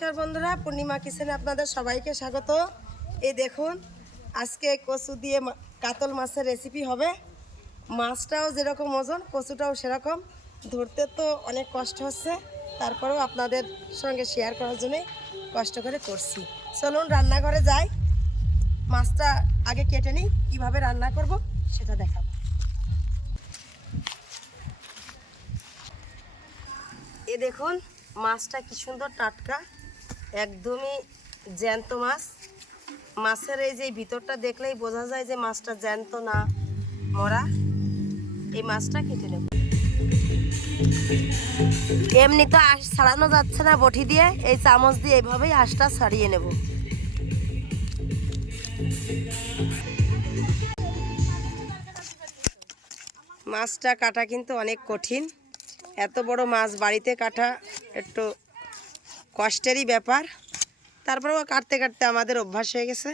নমস্কার বন্ধুরা, পূর্ণিমা কিচেনে আপনাদের সবাইকে স্বাগত। এই দেখুন, আজকে কচু দিয়ে কাতল মাছের রেসিপি হবে। মাছটাও যেরকম ওজন, কচুটাও সেরকম। ধরতে তো অনেক কষ্ট হচ্ছে, তারপরেও আপনাদের সঙ্গে শেয়ার করার জন্যে কষ্ট করে করছি। চলুন রান্নাঘরে যাই, মাছটা আগে কেটে নিই, কীভাবে রান্না করব সেটা দেখাবো। এ দেখুন, মাছটা কি সুন্দর টাটকা, একদমই জ্যান্ত মাছ। মাছের এই যে ভিতরটা দেখলেই বোঝা যায় যে মাছটা জ্যান্ত না মরা। এই মাছটা কেটে নেব। এমনি তো আঁশ ছাড়ানো যাচ্ছে না বটি দিয়ে, এই চামচ দিয়ে এইভাবেই আঁশটা ছাড়িয়ে নেব। মাছটা কাটা কিন্তু অনেক কঠিন। এত বড় মাছ বাড়িতে কাটা একটু কষ্টেরই ব্যাপার, তারপরেও কাটতে কাটতে আমাদের অভ্যাস হয়ে গেছে।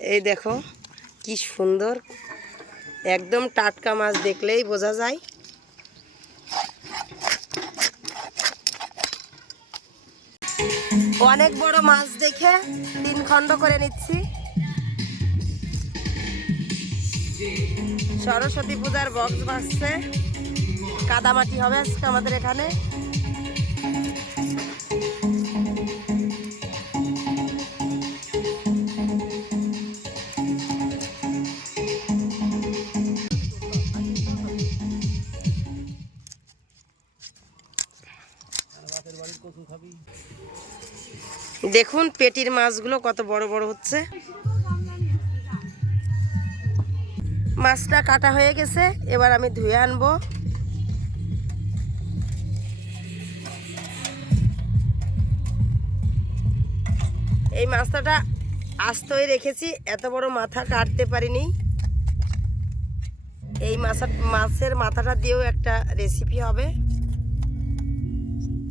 এই দেখো কি সুন্দর, একদম টাটকা মাছ, দেখলেই বোঝা যায়। অনেক বড় মাছ দেখে 3 খণ্ড করে নিচ্ছি। সরস্বতী পূজার বক্স বাজছে, কাদামাটি হবে আজকে আমাদের এখানে। দেখুন পেটির মাছগুলো কত বড় বড় হচ্ছে। মাছটা কাটা হয়ে গেছে, এবার আমি ধুয়ে আনবো। এই মাছটা আস্তই রেখেছি, এত বড় মাথা কাটতে পারিনি। এই মাছের মাথাটা দিয়েও একটা রেসিপি হবে,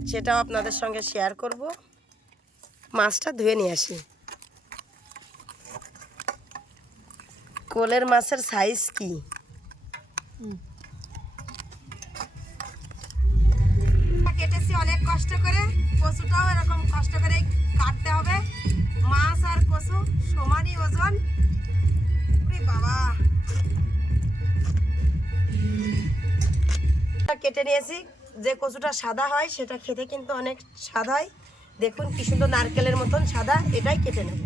সেটাও আপনাদের সঙ্গে শেয়ার করব। মাছটা ধুয়ে নিয়ে আসি। কোলের মাছের সাইজ কি, কেটেছি অনেক কষ্ট করে। কচুটাও এরকম কষ্ট করে কাটতে হবে। মাছ আর কচু সমানই ওজন। বাবা, কেটে নিয়েছি। যে কচুটা সাদা হয় সেটা খেতে কিন্তু অনেক স্বাদ হয়। দেখুন কি সুন্দর নারকেলের মতন সাদা, এটাই কেটে নেব।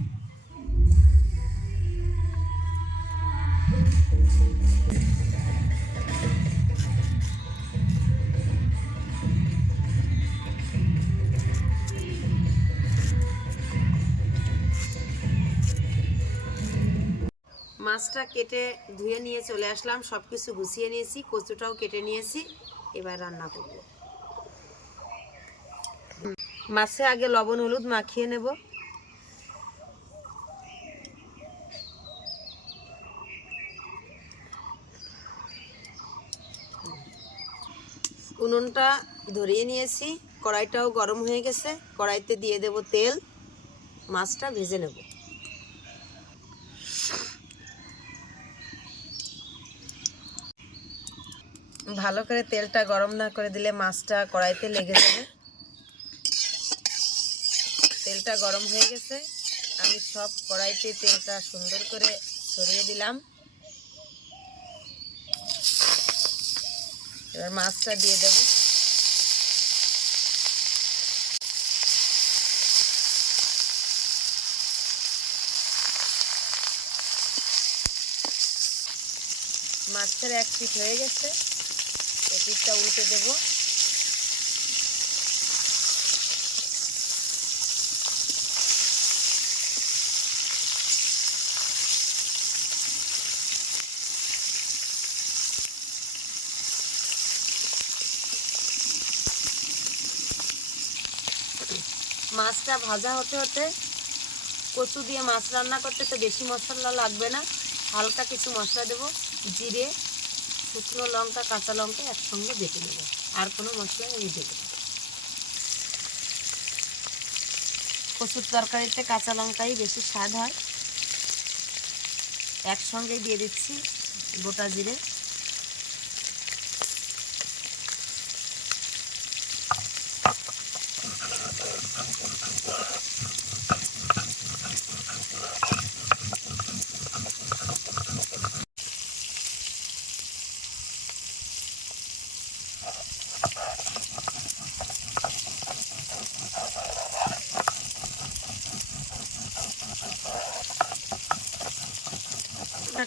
মাছটা কেটে ধুয়ে নিয়ে চলে আসলাম, সব কিছু গুছিয়ে নিয়েছি, কচুটাও কেটে নিয়েছি। এবার রান্না করব। মাছে আগে লবণ হলুদ মাখিয়ে নেব। উনুনটা ধরিয়ে নিয়েছি, কড়াইটাও গরম হয়ে গেছে। কড়াইতে দিয়ে দেব তেল, মাছটা ভেজে নেব। ভালো করে তেলটা গরম না করে দিলে মাছটা কড়াইতে লেগে যাবে। তেলটা গরম হয়ে গেছে, আমি সব কড়াইতে তেলটা সুন্দর করে ছড়িয়ে দিলাম। এবার মাছটা দিয়ে দেব। মাছের এক পিঠ হয়ে গেছে, এই পিঠটা উল্টে দেব। মাছটা ভাজা হতে হতে, কচু দিয়ে মাছ রান্না করতে তো বেশি মশলা লাগবে না, হালকা কিছু মশলা দেব। জিরে, শুকনো লঙ্কা, কাঁচা লঙ্কা একসঙ্গে বেটে নেব, আর কোনো মশলা আমি দেব না। কচুর তরকারিতে কাঁচা লঙ্কাই বেশি স্বাদ হয়। একসঙ্গে দিয়ে দিচ্ছি গোটা জিরে,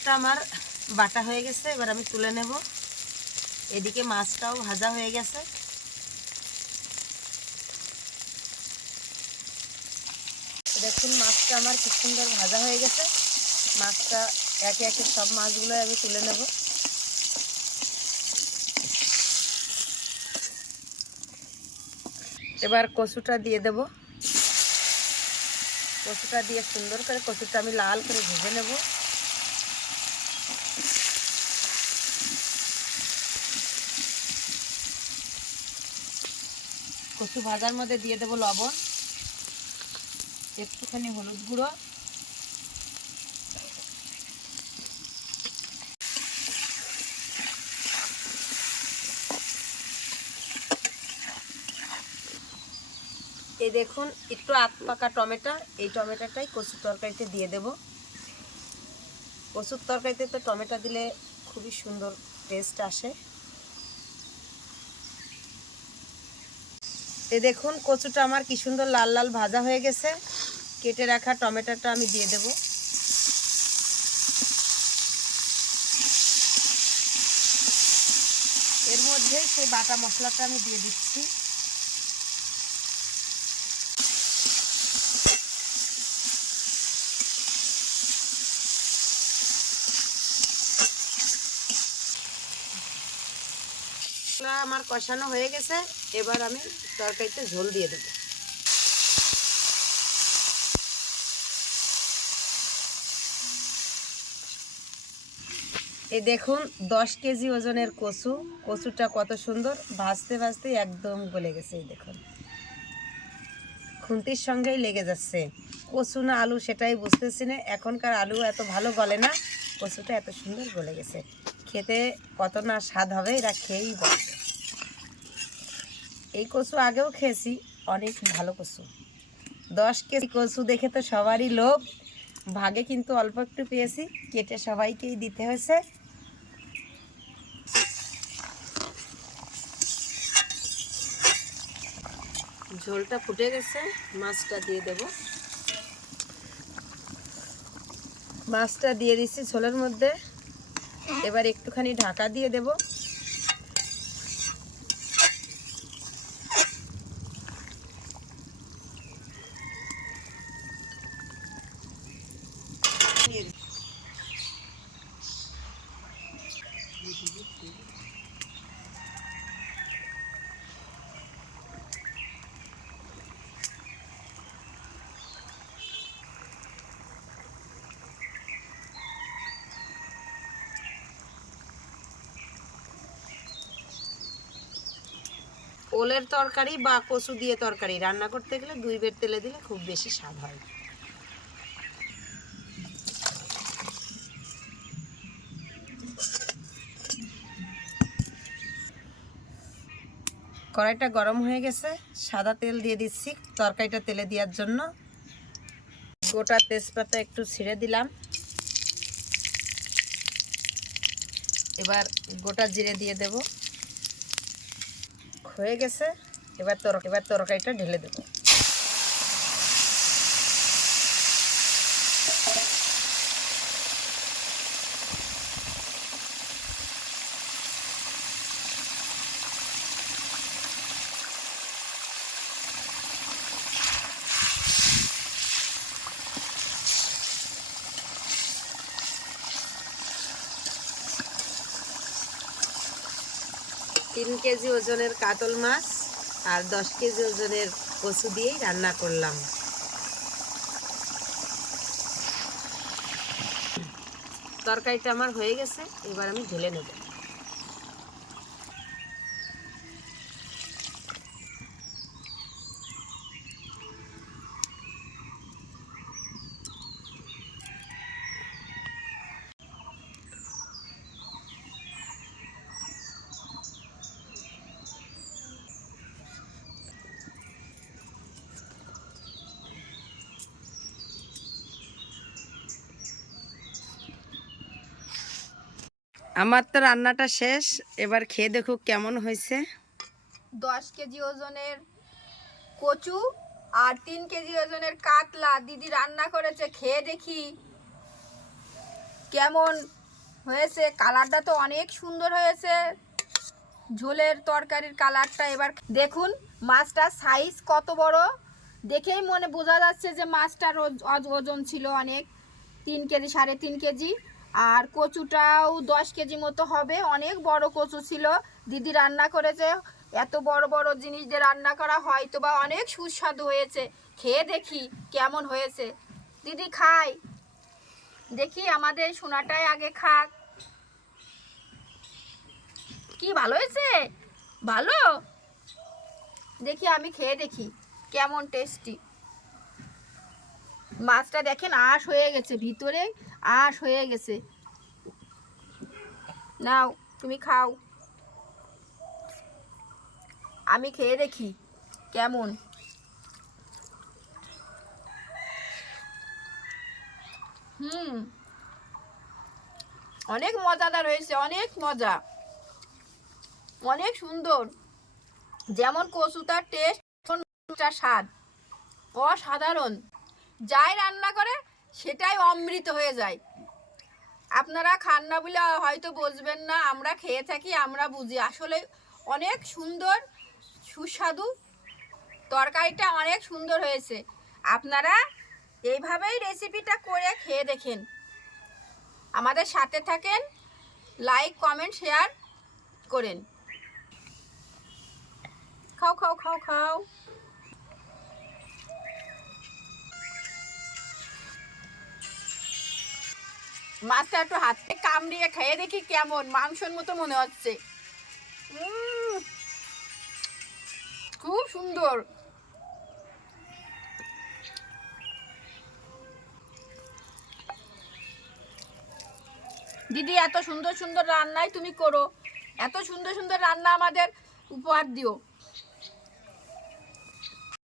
এটা আমার বাটা হয়ে গেছে, এবার আমি তুলে নেব। এদিকে মাছটাও ভাজা হয়ে গেছে। দেখুন মাছটা আমার কি সুন্দর ভাজা হয়ে গেছে। মাছটা একে একে সব মাছগুলো আমি তুলে নেব। এবার কচুটা দিয়ে দেব। কচুটা দিয়ে সুন্দর করে কচুটা আমি লাল করে ভেজে নেব। কচু ভাজার মধ্যে দিয়ে দেব লবণ, একটুখানি হলুদ গুঁড়ো, এই দেখুন একটু আধ পাকা টমেটো, এই টমেটোটাই কচুর তরকারিতে দিয়ে দেব। কচুর তরকারিতে তো টমেটো দিলে খুবই সুন্দর টেস্ট আসে। এই দেখুন কচুটা আমার কি সুন্দর লাল লাল ভাজা হয়ে গেছে। কেটে রাখা টমেটোটা আমি দিয়ে দেব। এর মধ্যে সেই বাটা মশলাটা আমি দিয়ে দিচ্ছি। আমার কষানো হয়ে গেছে, এবার আমি তরকারিতে ঝোল দিয়ে দেব। এই দেখুন 10 কেজি ওজনের কচু। কচুটা কত সুন্দর ভাজতে ভাজতে একদম গলে গেছে। এই দেখুন খুন্তির সঙ্গেই লেগে যাচ্ছে। কচু না আলু সেটাই বুঝতেছি না। এখনকার আলু এত ভালো গলে না, কচুটা এত সুন্দর গলে গেছে। খেতে কত না স্বাদ হবে, এরা খেয়েই বলবে। এই কচু আগেও খেয়েছি, অনেক ভালো কচু। 10 কেজি কচু দেখে তো সবারই লোভ। ভাগে কিন্তু অল্প একটু পেয়েছি, কেটে সবাইকেই দিতে হয়েছে। ঝোলটা ফুটে গেছে, মাছটা দিয়ে দেব। মাছটা দিয়ে দিচ্ছি ঝোলের মধ্যে। এবার একটুখানি ঢাকা দিয়ে দেব। ওলের তরকারি বা কচু দিয়ে তরকারি রান্না করতে গেলে 2 বের তেলে দিলে খুব বেশি স্বাদ হয়। কড়াইটা গরম হয়ে গেছে, সাদা তেল দিয়ে দিচ্ছি তরকারিটা তেলে দেওয়ার জন্য। গোটা তেজপাতা একটু ছিঁড়ে দিলাম। এবার গোটা জিরে দিয়ে দেব। হয়ে গেছে, এবার তরকারিটা ঢেলে দেব। তিন কেজি ওজনের কাতল মাছ আর 10 কেজি ওজনের কচু দিয়েই রান্না করলাম। তরকারিটা আমার হয়ে গেছে, এবার আমি ঢেলে নেব। আমার তো রান্নাটা শেষ, এবার খেয়ে দেখুক কেমন হয়েছে। 10 কেজি ওজনের কচু আর 3 কেজি ওজনের কাতলা দিদি রান্না করেছে, খেয়ে দেখি কেমন হয়েছে। কালারটা তো অনেক সুন্দর হয়েছে, ঝোলের তরকারির কালারটা। এবার দেখুন মাছটার সাইজ কত বড়, দেখেই মনে বোঝা যাচ্ছে যে মাছটার ওজন ছিল অনেক, 3 কেজি 3.5 কেজি। আর কচুটাও 10 কেজি মতো হবে, অনেক বড় কচু ছিল। দিদি রান্না করেছে, এত বড় বড় জিনিস দিয়ে রান্না করা হয়তো বা অনেক সুস্বাদু হয়েছে। খেয়ে দেখি কেমন হয়েছে। দিদি খাই, দেখি আমাদের সোনাটাই আগে খাক। কি ভালো হয়েছে? ভালো, দেখি আমি খেয়ে দেখি কেমন টেস্টি। মাছটা দেখেন আঁশ হয়ে গেছে, ভিতরে আঁশ হয়ে গেছে। নাও তুমি খাও, আমি খেয়ে দেখি কেমন। অনেক মজাদার হয়েছে, অনেক মজা, অনেক সুন্দর। যেমন কচুটার টেস্ট, স্বাদ অসাধারণ। যাই রান্না করে সেটাই অমৃত হয়ে যায়। আপনারা খান না বলে হয়তো বুঝবেন না, আমরা খেয়ে থাকি, আমরা বুঝি। আসলে অনেক সুন্দর সুস্বাদু, তরকারিটা অনেক সুন্দর হয়েছে। আপনারা এইভাবেই রেসিপিটা করে খেয়ে দেখেন। আমাদের সাথে থাকেন, লাইক কমেন্ট শেয়ার করেন। খাও খাও খাও খাও। মাছটা একটু হাতে কামড়িয়ে খেয়ে দেখি কেমন, মাংসের মতো মনে হচ্ছে। খুব সুন্দর। দিদি এত সুন্দর সুন্দর রান্নাই তুমি করো, এত সুন্দর সুন্দর রান্না আমাদের উপহার দিও।